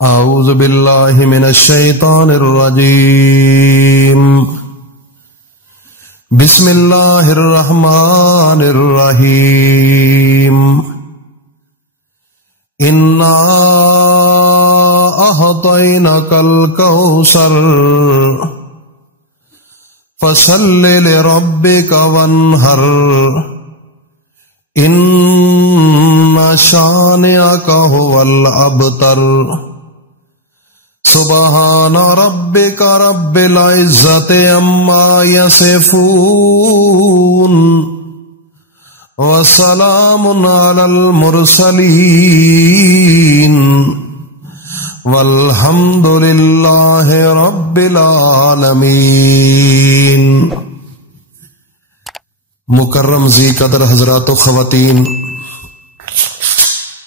اعوذ باللہ من الشیطان الرجیم بسم اللہ الرحمن الرحیم انا اعطیناک الکوثر فصل لربک وانحر ان شانئک هو الابتر سبحان ربک رب العزت عما یصفون وسلام علی المرسلین والحمد للہ رب العالمین۔ مکرم ذی قدر حضرات و خواتین،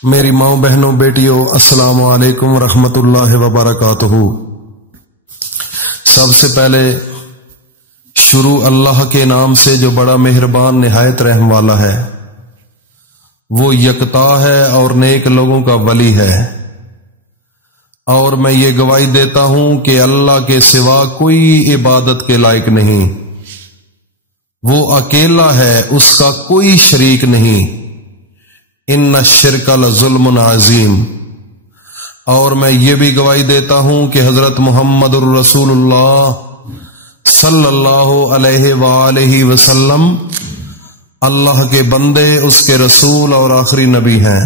میری ماں بہنوں بیٹیوں، السلام علیکم ورحمۃ اللہ وبرکاتہ۔ سب سے پہلے شروع اللہ کے نام سے جو بڑا مہربان نہایت رحم والا ہے، وہ یکتا ہے اور نیک لوگوں کا ولی ہے، اور میں یہ گواہی دیتا ہوں کہ اللہ کے سوا کوئی عبادت کے لائق نہیں، وہ اکیلا ہے، اس کا کوئی شریک نہیں۔ ان الشرک لظلم عظیم۔ اور میں یہ بھی گواہی دیتا ہوں کہ حضرت محمد الرسول اللہ صلی اللہ علیہ وآلہ وسلم اللہ کے بندے، اس کے رسول اور آخری نبی ہیں۔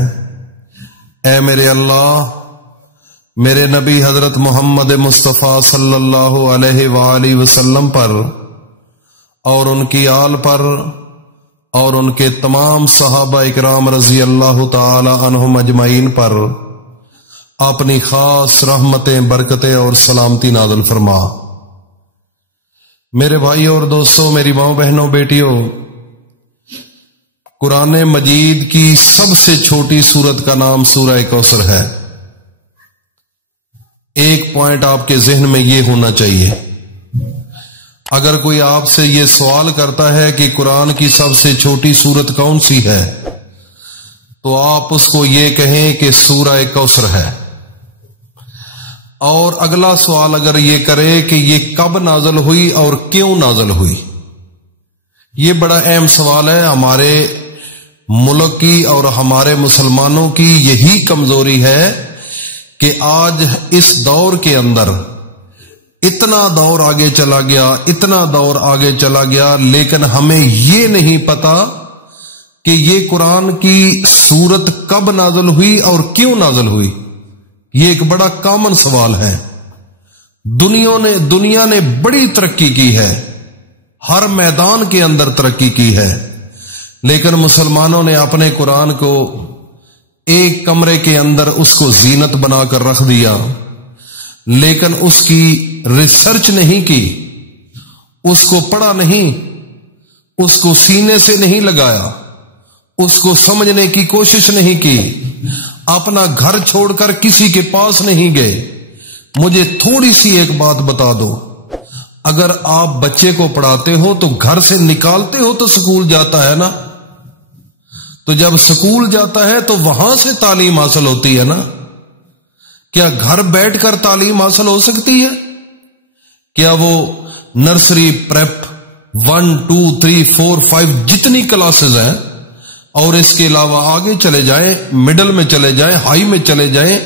اے میرے اللہ، میرے نبی حضرت محمد مصطفیٰ صلی اللہ علیہ وآلہ وسلم پر اور ان کی آل پر اور ان کے تمام صحابہ اکرام رضی اللہ تعالی عنہم اجمعین پر اپنی خاص رحمتیں، برکتیں اور سلامتی نازل فرما۔ میرے بھائیوں اور دوستوں، میری ماں بہنوں بیٹیوں، قرآن مجید کی سب سے چھوٹی سورت کا نام سورہ کوثر ہے۔ ایک پوائنٹ آپ کے ذہن میں یہ ہونا چاہیے، اگر کوئی آپ سے یہ سوال کرتا ہے کہ قرآن کی سب سے چھوٹی سورت کون سی ہے، تو آپ اس کو یہ کہیں کہ سورہ کوثر ہے۔ اور اگلا سوال اگر یہ کرے کہ یہ کب نازل ہوئی اور کیوں نازل ہوئی، یہ بڑا اہم سوال ہے۔ ہمارے ملک کی اور ہمارے مسلمانوں کی یہی کمزوری ہے کہ آج اس دور کے اندر اتنا دور آگے چلا گیا، اتنا دور آگے چلا گیا، لیکن ہمیں یہ نہیں پتا کہ یہ قرآن کی سورت کب نازل ہوئی اور کیوں نازل ہوئی۔ یہ ایک بڑا کامن سوال ہے۔ دنیا نے بڑی ترقی کی ہے، ہر میدان کے اندر ترقی کی ہے، لیکن مسلمانوں نے اپنے قرآن کو ایک کمرے کے اندر اس کو زینت بنا کر رکھ دیا، لیکن اس کی ریسرچ نہیں کی، اس کو پڑھا نہیں، اس کو سینے سے نہیں لگایا، اس کو سمجھنے کی کوشش نہیں کی، اپنا گھر چھوڑ کر کسی کے پاس نہیں گئے۔ مجھے تھوڑی سی ایک بات بتا دو، اگر آپ بچے کو پڑھاتے ہو تو گھر سے نکالتے ہو تو سکول جاتا ہے نا، تو جب سکول جاتا ہے تو وہاں سے تعلیم حاصل ہوتی ہے نا۔ کیا گھر بیٹھ کر تعلیم حاصل ہو سکتی ہے؟ کیا وہ نرسری، پریپ 1 2 3 4 5 جتنی کلاسز ہیں، اور اس کے علاوہ آگے چلے جائیں، مڈل میں چلے جائیں، ہائی میں چلے جائیں،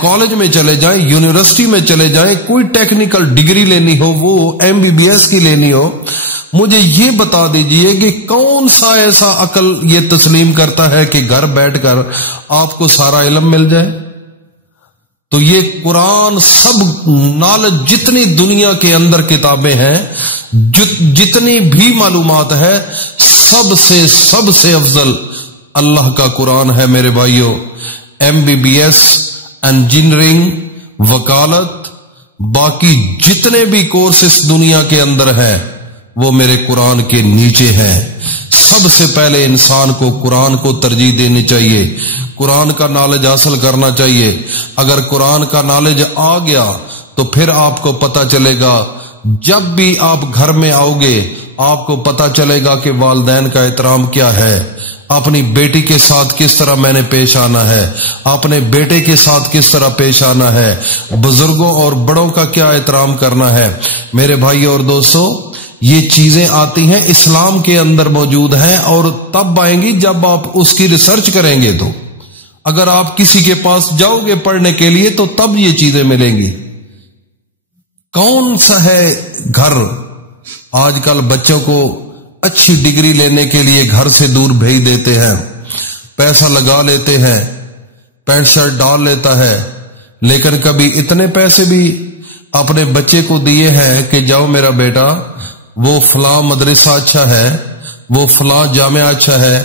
کالج میں چلے جائیں، یونیورسٹی میں چلے جائیں، کوئی ٹیکنیکل ڈگری لینی ہو، وہ MBBS کی لینی ہو، مجھے یہ بتا دیجئے کہ کون سا ایسا عقل یہ تسلیم کرتا ہے کہ گھر بیٹھ کر آپ کو سارا علم مل جائے؟ تو یہ قرآن سب نالج، جتنی دنیا کے اندر کتابیں ہیں، جتنی بھی معلومات ہے، سب سے افضل اللہ کا قرآن ہے میرے بھائیوں۔ MBBS، انجینئرنگ، وکالت، باقی جتنے بھی کورسز دنیا کے اندر ہیں وہ میرے قرآن کے نیچے ہیں۔ سب سے پہلے انسان کو قرآن کو ترجیح دینی چاہیے، قرآن کا نالج حاصل کرنا چاہیے۔ اگر قرآن کا نالج آ گیا تو پھر آپ کو پتہ چلے گا، جب بھی آپ گھر میں آؤ گے آپ کو پتہ چلے گا کہ والدین کا احترام کیا ہے، اپنی بیٹی کے ساتھ کس طرح میں نے پیش آنا ہے، اپنے بیٹے کے ساتھ کس طرح پیش آنا ہے، بزرگوں اور بڑوں کا کیا احترام کرنا ہے۔ میرے بھائی اور دوستو، یہ چیزیں آتی ہیں اسلام کے اندر موجود ہیں، اور تب آئیں گی جب آپ اس کی ریسرچ کریں گے۔ تو اگر آپ کسی کے پاس جاؤ گے پڑھنے کے لیے تو تب یہ چیزیں ملیں گی۔ کون سا ہے گھر آج کل بچوں کو اچھی ڈگری لینے کے لیے گھر سے دور بھیج دیتے ہیں، پیسہ لگا لیتے ہیں، پینٹ شرٹ ڈال لیتا ہے، لیکن کبھی اتنے پیسے بھی اپنے بچے کو دیے ہیں کہ جاؤ میرا بیٹا، وہ فلاں مدرسہ اچھا ہے، وہ فلاں جامعہ اچھا ہے،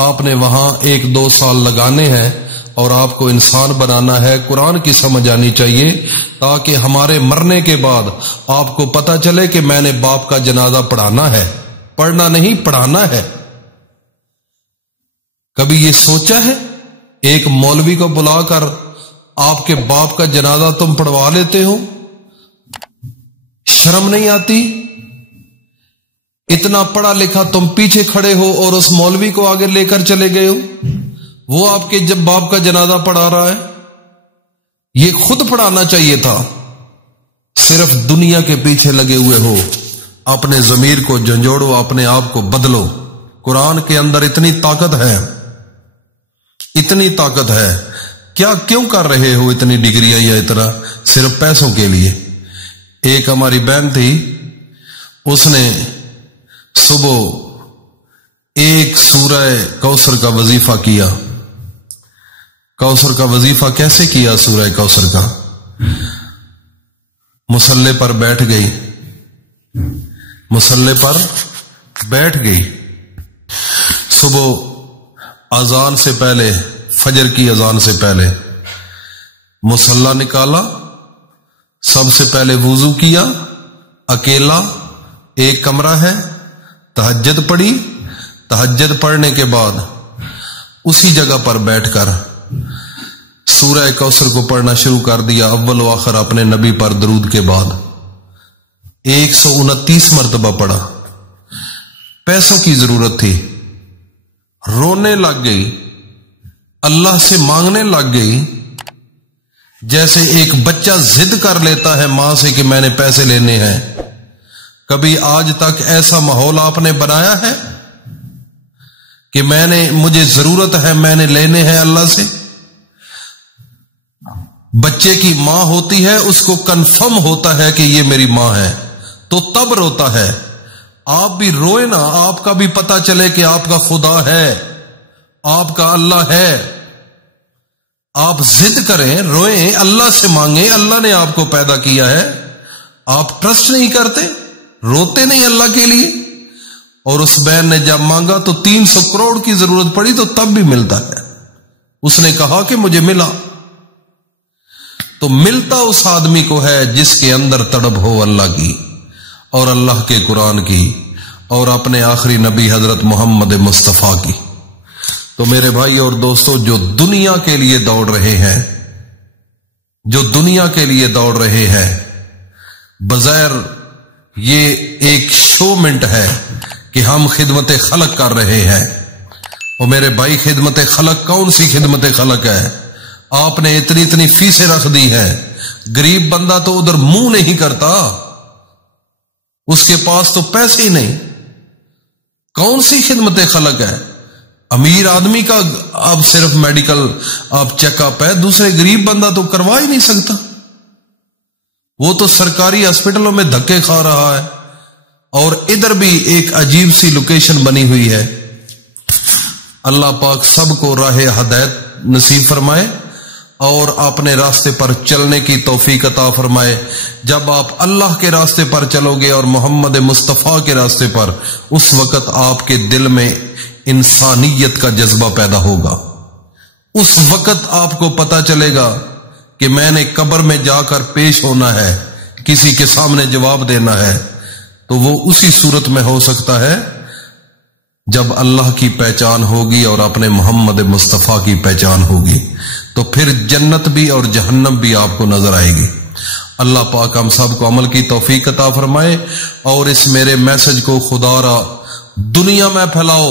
آپ نے وہاں 1-2 سال لگانے ہیں اور آپ کو انسان بنانا ہے، قرآن کی سمجھ آنی چاہیے، تاکہ ہمارے مرنے کے بعد آپ کو پتا چلے کہ میں نے باپ کا جنازہ پڑھانا ہے، پڑھنا نہیں پڑھانا ہے۔ کبھی یہ سوچا ہے ایک مولوی کو بلا کر آپ کے باپ کا جنازہ تم پڑھوا لیتے ہو؟ شرم نہیں آتی؟ اتنا پڑھا لکھا تم پیچھے کھڑے ہو اور اس مولوی کو آگے لے کر چلے گئے ہو، وہ آپ کے جب باپ کا جنازہ پڑھا رہا ہے۔ یہ خود پڑھانا چاہیے تھا۔ صرف دنیا کے پیچھے لگے ہوئے ہو۔ اپنے ضمیر کو جھنجھوڑو، اپنے آپ کو بدلو۔ قرآن کے اندر اتنی طاقت ہے، اتنی طاقت ہے، کیوں کر رہے ہو اتنی ڈگریاں یا اتنا صرف پیسوں کے لیے؟ ایک ہماری بہن تھی، اس نے صبح ایک سورہ کوثر کا وظیفہ کیا۔ کوثر کا وظیفہ کیسے کیا؟ سورہ کوثر کا مصلی پر بیٹھ گئی، مصلی پر بیٹھ گئی، صبح اذان سے پہلے، فجر کی اذان سے پہلے مصلی نکالا، سب سے پہلے وضو کیا، اکیلا ایک کمرہ ہے، تہجد پڑھی، تہجد پڑھنے کے بعد اسی جگہ پر بیٹھ کر سورہ کوثر کو پڑھنا شروع کر دیا، اول و آخر اپنے نبی پر درود کے بعد 129 مرتبہ پڑھا۔ پیسوں کی ضرورت تھی، رونے لگ گئی، اللہ سے مانگنے لگ گئی، جیسے ایک بچہ ضد کر لیتا ہے ماں سے کہ میں نے پیسے لینے ہیں۔ کبھی آج تک ایسا ماحول آپ نے بنایا ہے کہ مجھے ضرورت ہے، میں نے لینے ہیں اللہ سے؟ بچے کی ماں ہوتی ہے، اس کو کنفرم ہوتا ہے کہ یہ میری ماں ہے، تو تب روتا ہے۔ آپ بھی روئے نا، آپ کا بھی پتا چلے کہ آپ کا خدا ہے، آپ کا اللہ ہے۔ آپ ضد کریں، روئیں، اللہ سے مانگیں، اللہ نے آپ کو پیدا کیا ہے۔ آپ ٹرسٹ نہیں کرتے، روتے نہیں اللہ کے لیے۔ اور اس بہن نے جب مانگا تو 300 کروڑ کی ضرورت پڑی تو تب بھی ملتا ہے۔ اس نے کہا کہ مجھے ملا، تو ملتا اس آدمی کو ہے جس کے اندر تڑپ ہو اللہ کی اور اللہ کے قرآن کی اور اپنے آخری نبی حضرت محمد مصطفیٰ کی۔ تو میرے بھائی اور دوستو، جو دنیا کے لیے دوڑ رہے ہیں، جو دنیا کے لیے دوڑ رہے ہیں، بظاہر یہ ایک شومنٹ ہے کہ ہم خدمت خلق کر رہے ہیں۔ اور میرے بھائی، خدمت خلق کون سی خدمت خلق ہے؟ آپ نے اتنی فیسیں رکھ دی ہیں، غریب بندہ تو ادھر منہ نہیں کرتا، اس کے پاس تو پیسے ہی نہیں۔ کون سی خدمت خلق ہے؟ امیر آدمی کا اب صرف میڈیکل اب چیک اپ ہے، دوسرے غریب بندہ تو کروا ہی نہیں سکتا، وہ تو سرکاری ہاسپٹلوں میں دھکے کھا رہا ہے۔ اور ادھر بھی ایک عجیب سی لوکیشن بنی ہوئی ہے۔ اللہ پاک سب کو راہ ہدایت نصیب فرمائے اور اپنے راستے پر چلنے کی توفیق عطا فرمائے۔ جب آپ اللہ کے راستے پر چلو گے اور محمد مصطفیٰ کے راستے پر، اس وقت آپ کے دل میں انسانیت کا جذبہ پیدا ہوگا۔ اس وقت آپ کو پتا چلے گا کہ میں نے قبر میں جا کر پیش ہونا ہے، کسی کے سامنے جواب دینا ہے، تو وہ اسی صورت میں ہو سکتا ہے جب اللہ کی پہچان ہوگی اور اپنے محمد مصطفیٰ کی پہچان ہوگی، تو پھر جنت بھی اور جہنم بھی آپ کو نظر آئے گی۔ اللہ پاک ہم سب کو عمل کی توفیق عطا فرمائے اور اس میرے میسج کو خدا را دنیا میں پھیلاؤ،